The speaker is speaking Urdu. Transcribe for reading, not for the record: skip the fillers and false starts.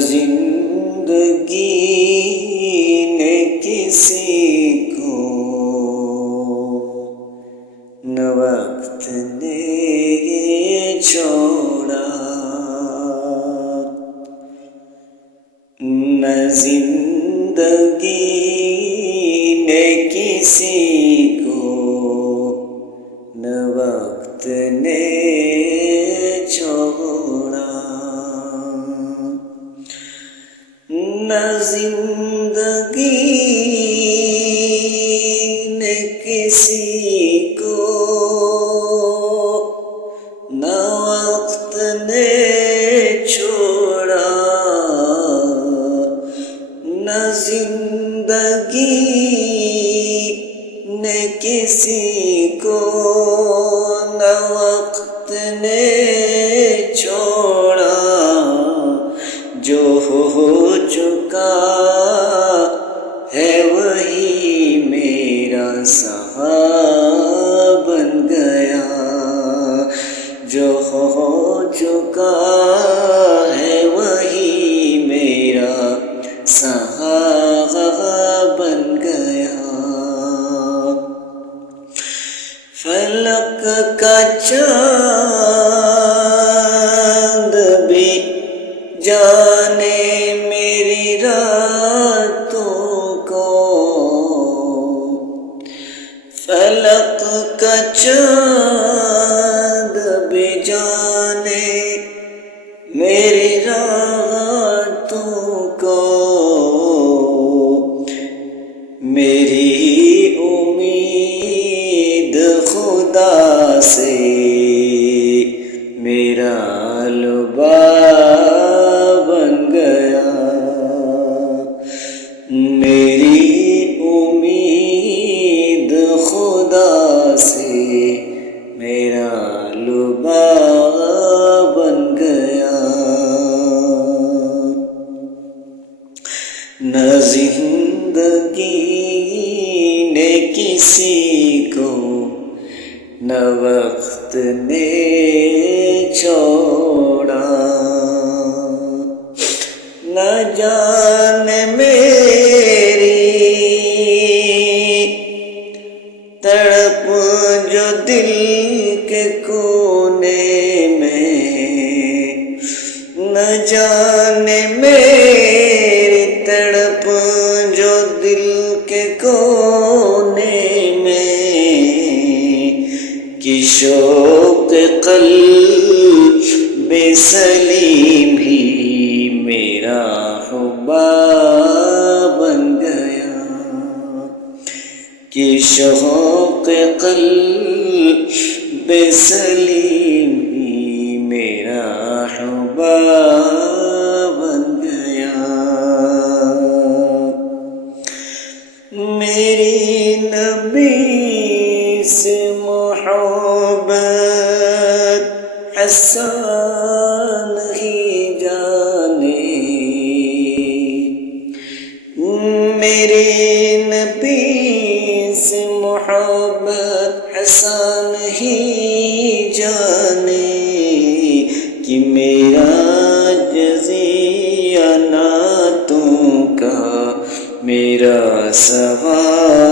زندگی نے کسی کو نہ وقت نے چھوڑا، نہ زندگی نے کسی کو نہ وقت نے چھوڑا، نہ زندگی نے کسی کو نہ وقت نے چھوڑا، نہ زندگی نے کسی کو نہ وقت نے چھوڑا، جو ہو چکا ہے وہی میرا سہارا بن گیا، جو ہو چکا ہے وہی میرا سہارا بن گیا۔ فلک کا چاند بھی جانے میری راتوں کو، فلک کا چاند بھی جانے میری راتوں کو، میری امید خدا سے میرا لباس بن گیا، میری امید خدا سے میرا لباس بن گیا، نہ زندگی نے کسی کو نہ وقت نے چھوڑا، نہ جان میری تڑپ جو دل کے کونے میں، نہ جان میری تڑپ جو دل کے کونے میں، کہ شوق قلب سلیم ہی میرا حباب بن گیا، کہ شوق قلب سلیم ہی میرا حباب بن گیا، میری نبی سے محبت حسان ہی جانے، میری نبی سے محبت حسان ہی جانے، کہ میرا جزیہ نعتوں کا میرا سوال